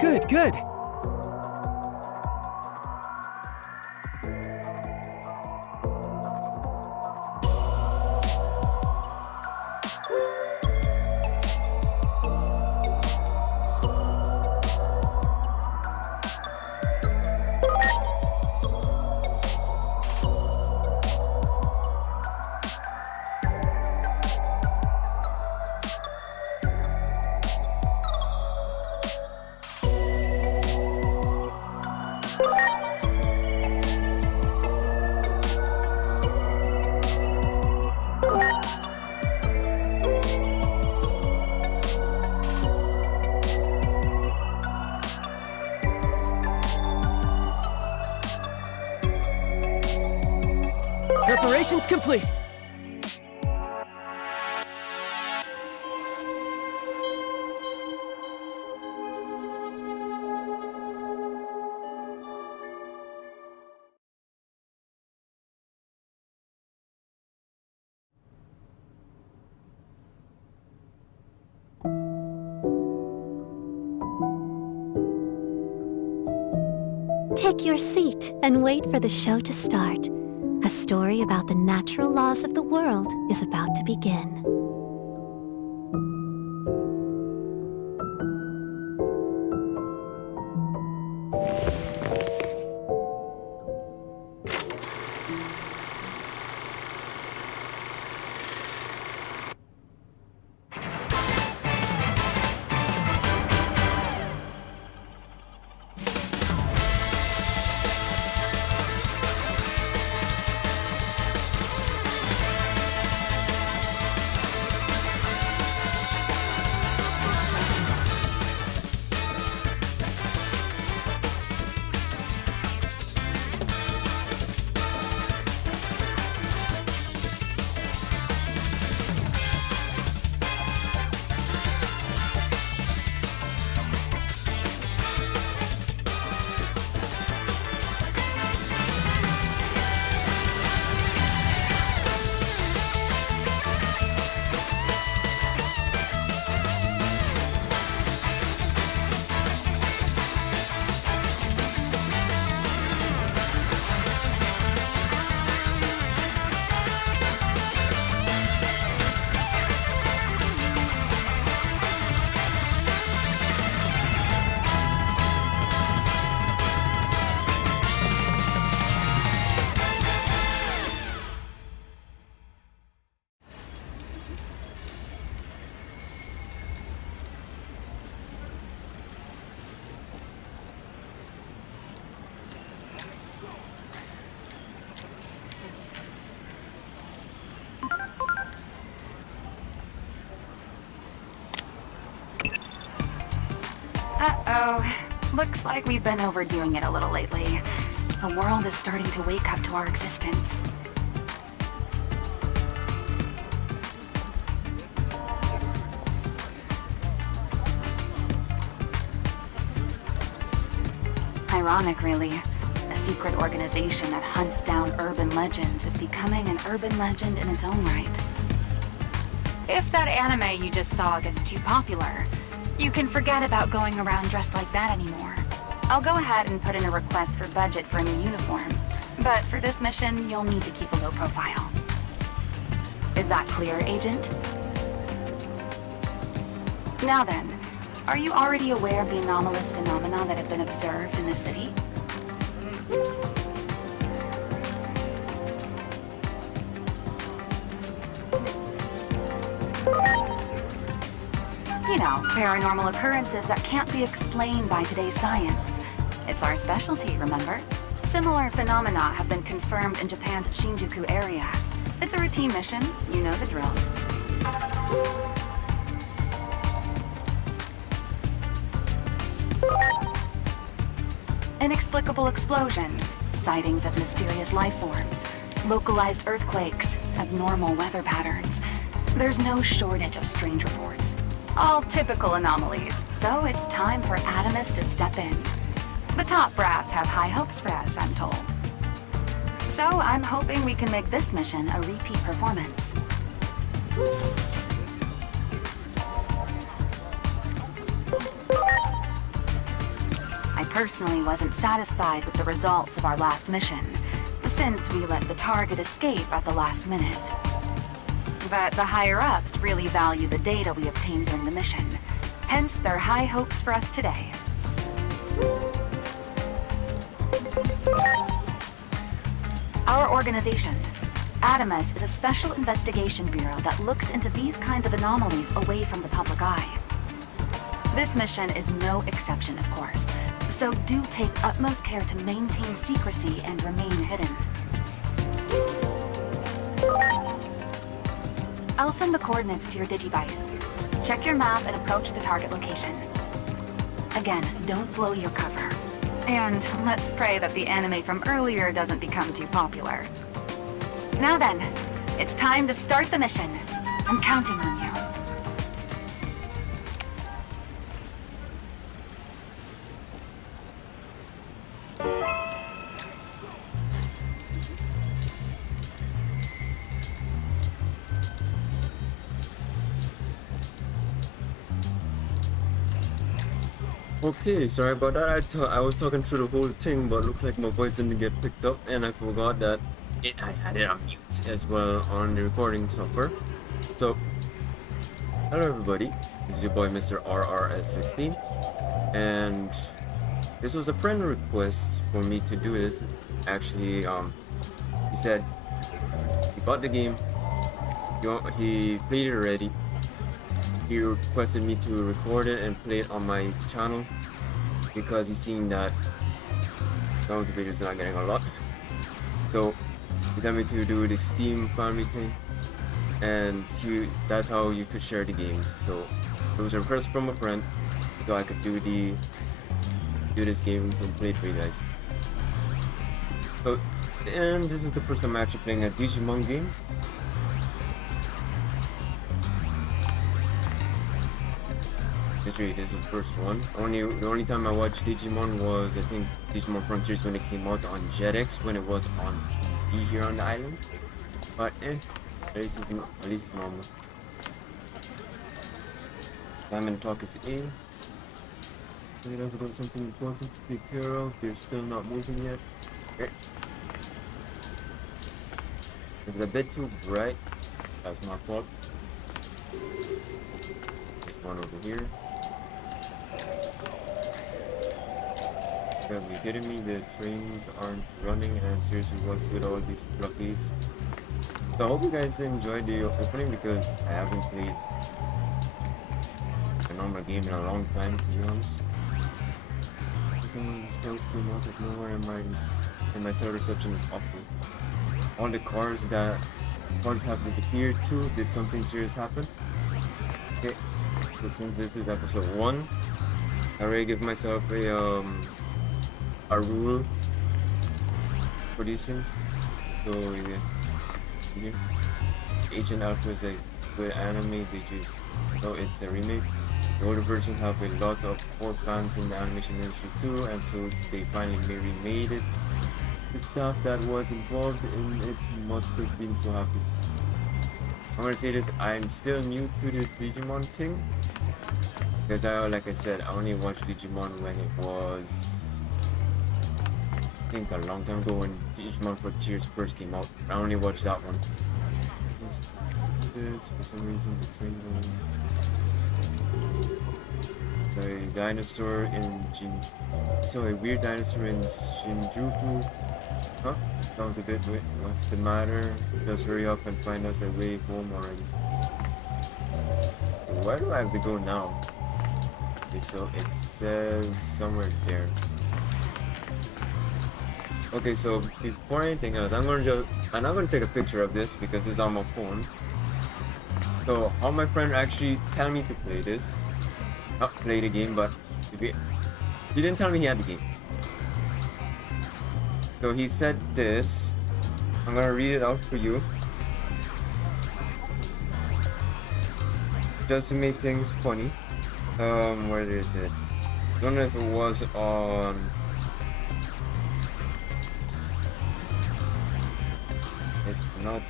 Good, good. Preparations complete. Take your seat and wait for the show to start. A story about the natural laws of the world is about to begin. Uh-oh. Looks like we've been overdoing it a little lately. The world is starting to wake up to our existence. Ironic, really. A secret organization that hunts down urban legends is becoming an urban legend in its own right. If that anime you just saw gets too popular, you can forget about going around dressed like that anymore. I'll go ahead and put in a request for budget for a new uniform. But for this mission, you'll need to keep a low profile. Is that clear, Agent? Now then, are you already aware of the anomalous phenomena that have been observed in the city? You know, paranormal occurrences that can't be explained by today's science. It's our specialty, remember? Similar phenomena have been confirmed in Japan's Shinjuku area. It's a routine mission, you know the drill. Inexplicable explosions, sightings of mysterious life forms, localized earthquakes, abnormal weather patterns. There's no shortage of strange reports. All typical anomalies, so it's time for Atomus to step in. The top brass have high hopes for us, I'm told. So I'm hoping we can make this mission a repeat performance. personally wasn't satisfied with the results of our last mission, since we let the target escape at the last minute. But the higher-ups really value the data we obtained during the mission, hence their high hopes for us today. Our organization, Adamus, is a special investigation bureau that looks into these kinds of anomalies away from the public eye. This mission is no exception, of course, so do take utmost care to maintain secrecy and remain hidden. I'll send the coordinates to your digivice. Check your map and approach the target location. Again, don't blow your cover. And let's pray that the anime from earlier doesn't become too popular. Now then, it's time to start the mission. I'm counting on you. Okay, sorry about that. I was talking through the whole thing, but looked like my voice didn't get picked up, and I forgot that I had it on mute as well on the recording software. So, hello everybody, this is your boy Mr. RRS16, and this was a friend request for me to do this. Actually, he said he bought the game, he played it already. He requested me to record it and play it on my channel because he's seen that some of the videos are not getting a lot. So he told me to do the Steam family thing, and that's how you could share the games. So it was a request from a friend, so I could do this game and play it for you guys. So, and this is the first time I'm actually playing a Digimon game. Literally, this is the first one. The only time I watched Digimon was, I think, Digimon Frontiers when it came out on Jetix, when it was on TV here on the island. But at least it's normal. Diamond Talk is A. I've got something important to take care of. They're still not moving yet. Okay. It was a bit too bright. That's my fault. There's one over here. Are you kidding me? The trains aren't running, and seriously, what's with all these blockades? So I hope you guys enjoyed the opening because I haven't played a normal game in a long time, to be honest. The scouts came out of nowhere, and my cell reception is awful. All the cars have disappeared too. Did something serious happen? Okay, so since this is episode 1, I already give myself a rule for these things. So yeah. Agent Alpha is a good anime. So it's a remake. The older version have a lot of core fans in the animation industry too, and so they finally remade it. The staff that was involved in it must have been so happy. I'm gonna say this, I'm still new to the Digimon thing, because like I said, I only watched Digimon when it was, I think a long time ago, when Digimon Frontiers first came out. I only watched that one. For some reason the train going. The dinosaur in a weird dinosaur in Shinjuku. Huh? Sounds a bit weird. What's the matter? Just hurry up and find us a way home already. Where do I have to go now? Okay, so it says somewhere there. Okay, so before anything else, I'm not gonna take a picture of this because it's on my phone. So how my friend actually tell me to play this, not play the game, but he didn't tell me he had the game. So he said this. I'm gonna read it out for you, just to make things funny. Where is it? Don't know if it was on. It's not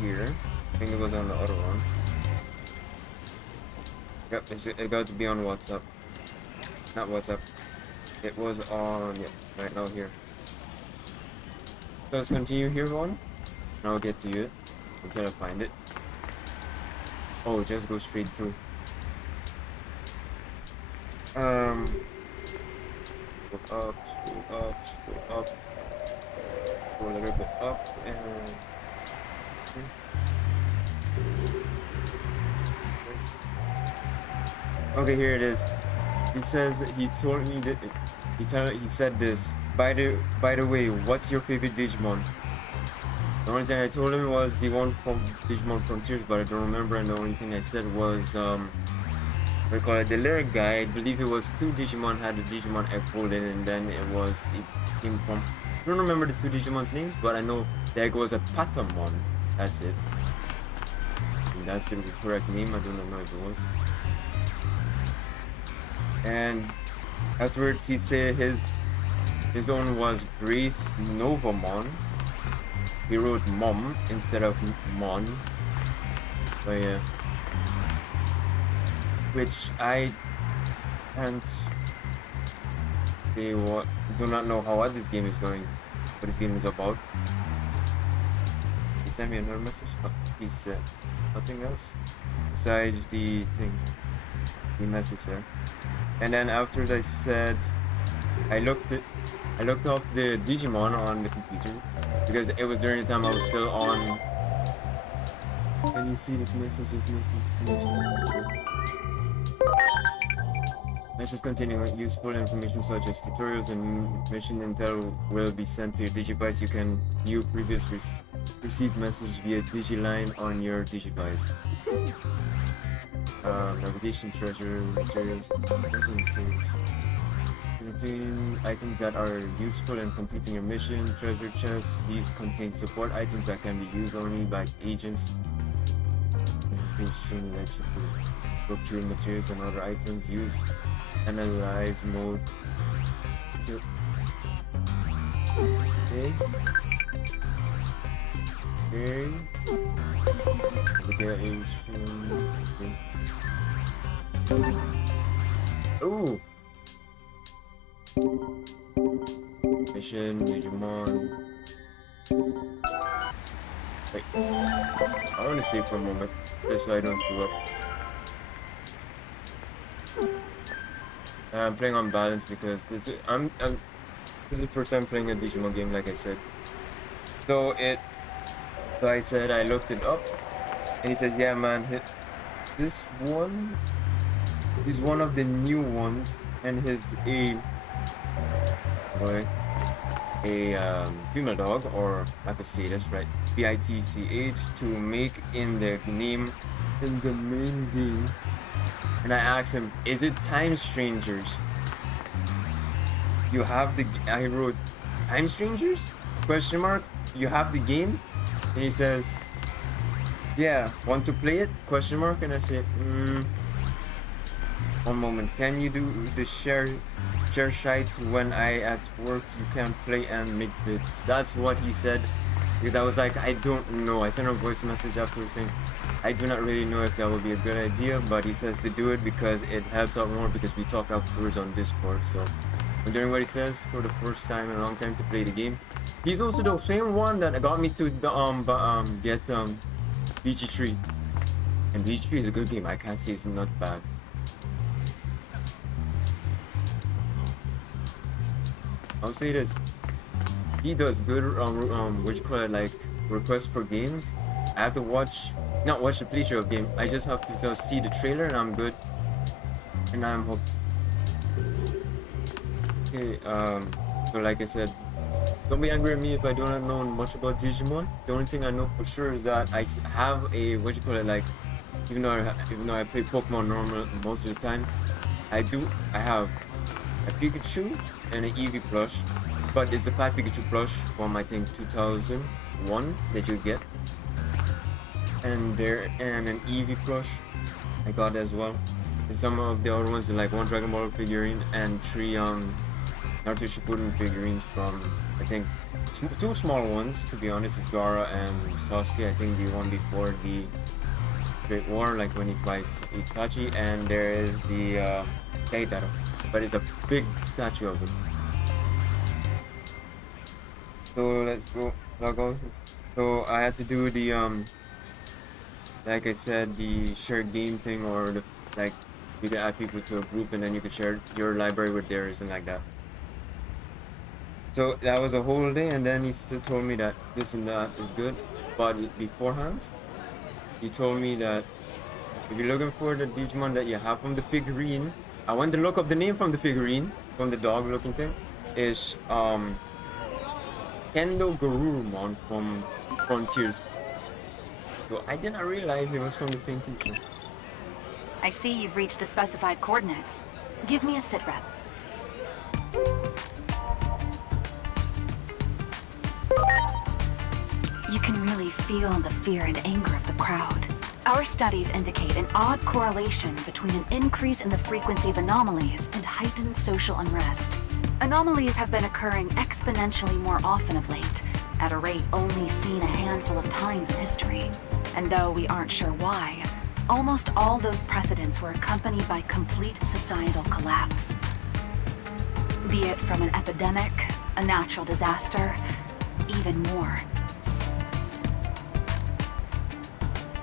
here. I think it was on the other one. Yep, it got to be on WhatsApp. Not WhatsApp. It was on, yeah, right now here. So let's continue here on, and I'll get to it until I find it. Oh, just go straight through. Go up, scroll up, scroll up, go a little bit up, and okay, here it is. He says he told me that he said this. By the way, what's your favorite Digimon? The only thing I told him was the one from Digimon Frontiers, but I don't remember. And the only thing I said was we call it the lyric guy. I believe it was two Digimon had a Digimon egg folded, and then it came from. I don't remember the two Digimon's names, but I know the egg was a Patamon. That's it. And that's the correct name. I do not know if it was. And afterwards, he said his own was Grace Novamon. He wrote Mom instead of Mon. But yeah. Which I can't say what, do not know how this game is going, what this game is about. He sent me another message. Oh, he said nothing else besides the thing, the message there. And then after I said, I looked up the Digimon on the computer because it was during the time I was still on. Can you see this message? Message containing useful information such as tutorials and mission intel will be sent to your Digivice. You can view previous received message via Digiline on your Digivice. Navigation, treasure, materials, contain items that are useful in completing your mission. Treasure chests. These contain support items that can be used only by agents. Navigation, procure materials and other items used. Analyze mode. Okay. Navigation. Ooh. Mission, Digimon. Wait. I want to save for a moment, just so I don't screw up. I'm playing on balance because this is the first time playing a Digimon game, like I said. So I said I looked it up, and he said, "Yeah, man, this one is one of the new ones, and his a female dog, or I could say this right, BITCH, to make in the name in the main game." And I asked him, "Is it Time Strangers? You have the..." I wrote, "Time Strangers? Question mark? You have the game?" And he says, "Yeah, want to play it? Question mark?" And I said, one moment, can you do the share site when I at work? You can play and make bits." That's what he said. Because I was like, I don't know. I sent him a voice message after saying, I do not really know if that would be a good idea, but he says to do it because it helps out more because we talk afterwards on Discord. So I'm doing what he says for the first time in a long time to play the game. He's also the same one that got me to the, get BG3. And BG3 is a good game. I can't say it's not bad. I'll say this. He does good what you call it, like requests for games. I have to not watch the playthrough of game. I just have to just see the trailer and I'm good. And I'm hooked. Okay, so like I said, don't be angry at me if I do not know much about Digimon. The only thing I know for sure is that I have a what you call it, like even though I play Pokemon normal most of the time, I have a Pikachu and an Eevee plush, but it's the Fat Pikachu plush from I think 2001 that you get, and an Eevee plush I got as well, and some of the other ones are like one Dragon Ball figurine and 3 Naruto Shippuden figurines from I think 2 small ones to be honest, it's Gaara and Sasuke. I think the one before the Great War, like when he fights Itachi, and there is the Keitaro, but it's a big statue of him. So let's go log out. So I had to do the like I said, the shared game thing, or the like you can add people to a group and then you can share your library with theirs and like that. So that was a whole day, and then he still told me that this and that is good, but beforehand he told me that if you're looking for the Digimon that you have from the figurine, I went to look up the name from the figurine, from the dog looking thing, is Kendo Garurumon from Frontiers. So I did not realize it was from the same teacher. I see you've reached the specified coordinates. Give me a sit rep. You can really feel the fear and anger of the crowd. Our studies indicate an odd correlation between an increase in the frequency of anomalies and heightened social unrest. Anomalies have been occurring exponentially more often of late, at a rate only seen a handful of times in history. And though we aren't sure why, almost all those precedents were accompanied by complete societal collapse. Be it from an epidemic, a natural disaster, even more.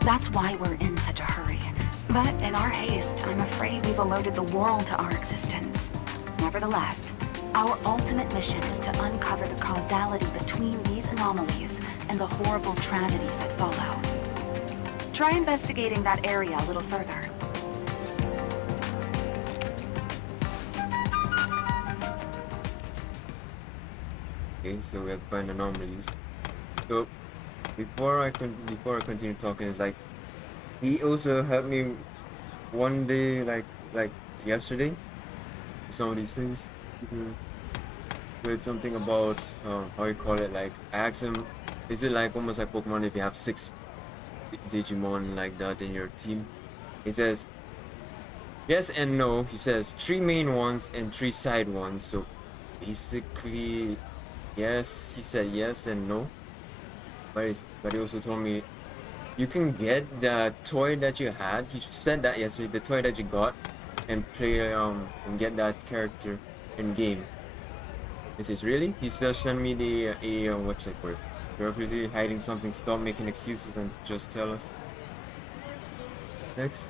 That's why we're in such a hurry. But in our haste, I'm afraid we've alerted the world to our existence. Nevertheless, our ultimate mission is to uncover the causality between these anomalies and the horrible tragedies that follow. Try investigating that area a little further. Okay, so we have to find anomalies. So before I continue talking, it's like he also helped me one day, like yesterday, some of these things. With something about how you call it, like I asked him, is it like almost like Pokemon if you have 6 Digimon like that in your team? He says yes and no. He says 3 main ones and 3 side ones. So basically, yes, he said yes and no. But he also told me you can get the toy that you had. He said that yesterday, the toy that you got, and play and get that character in game. He says really? He just sent me the a website for it. You're obviously hiding something. Stop making excuses and just tell us. Next.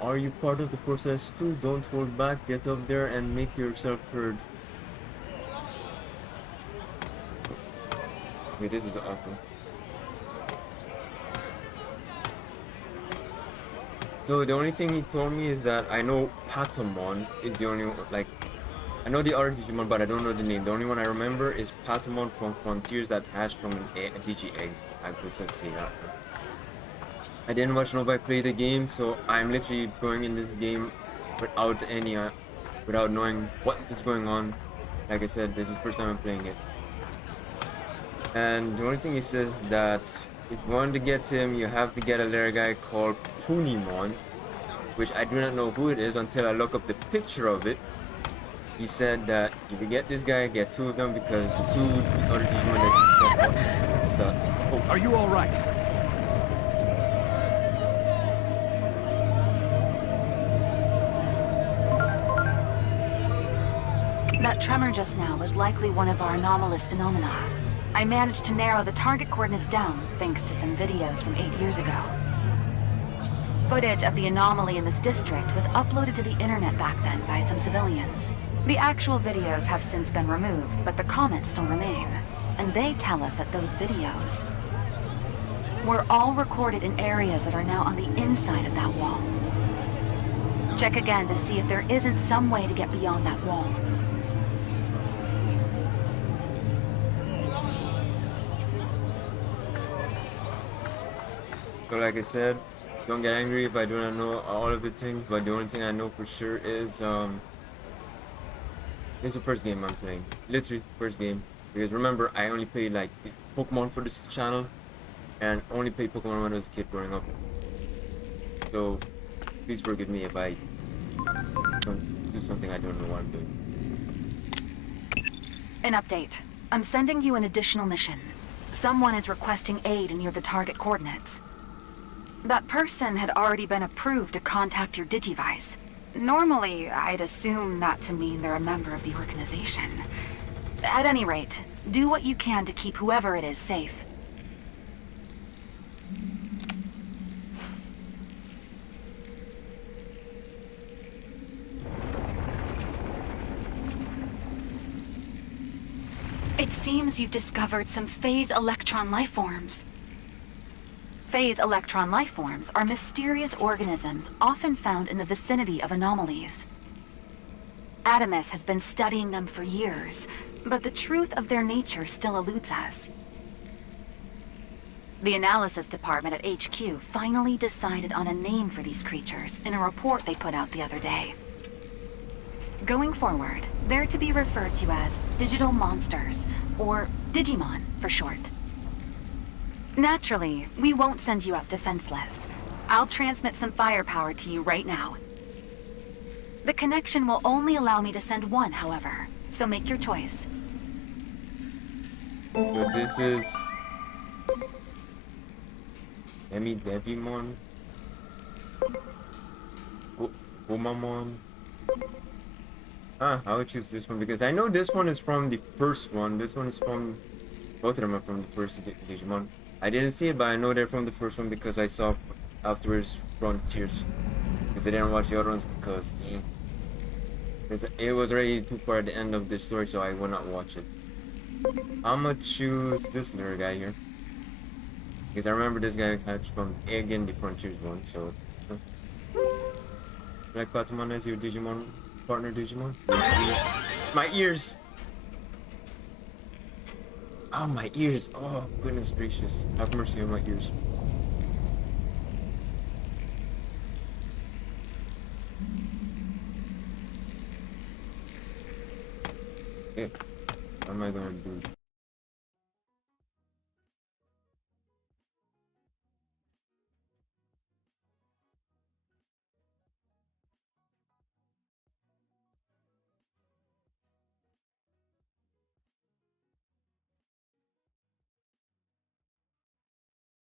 Are you part of the process too? Don't hold back. Get up there and make yourself heard. Okay, this is auto. So the only thing he told me is that I know Patamon is the only one, like, I know the other Digimon, but I don't know the name. The only one I remember is Patamon from Frontiers that hatched from a Digi egg. I could just say that. I didn't watch nobody play the game, so I'm literally going in this game without any, without knowing what is going on. Like I said, this is the first time I'm playing it. And the only thing he says that if you want to get him, you have to get a little guy called Punimon, which I do not know who it is until I look up the picture of it. He said that if you get this guy, get 2 of them because the other Digimon that he set up. Oh. Are you all right? That tremor just now was likely one of our anomalous phenomena. I managed to narrow the target coordinates down thanks to some videos from 8 years ago. Footage of the anomaly in this district was uploaded to the internet back then by some civilians. The actual videos have since been removed, but the comments still remain. And they tell us that those videos were all recorded in areas that are now on the inside of that wall. Check again to see if there isn't some way to get beyond that wall. So like I said, don't get angry if I do not know all of the things, but the only thing I know for sure is it's the first game I'm playing. Literally first game. Because remember, I only played like Pokemon for this channel and only played Pokemon when I was a kid growing up. So please forgive me if I do something I don't know what I'm doing. An update. I'm sending you an additional mission. Someone is requesting aid near the target coordinates. That person had already been approved to contact your Digivice. Normally, I'd assume that to mean they're a member of the organization. At any rate, do what you can to keep whoever it is safe. It seems you've discovered some phase electron lifeforms. Phase electron lifeforms are mysterious organisms often found in the vicinity of anomalies. Adamus has been studying them for years, but the truth of their nature still eludes us. The analysis department at HQ finally decided on a name for these creatures in a report they put out the other day. Going forward, they're to be referred to as digital monsters, or Digimon for short. Naturally, we won't send you up defenseless. I'll transmit some firepower to you right now. The connection will only allow me to send one, however, so make your choice. So this is Digimon, Umamon. I would choose this one because I know this one is from the first one. This one is from, both of them are from the first Digimon. I didn't see it, but I know they're from the first one because I saw afterwards Frontiers. Because I didn't watch the other ones because it was already too far at the end of the story, so I will not watch it. I'ma choose this little guy here. Because I remember this guy hatched from, again, the Frontiers one, so. Like Patamon as your Digimon partner Digimon? My ears! Oh, my ears! Oh, goodness gracious. Have mercy on my ears. Okay. What am I gonna do?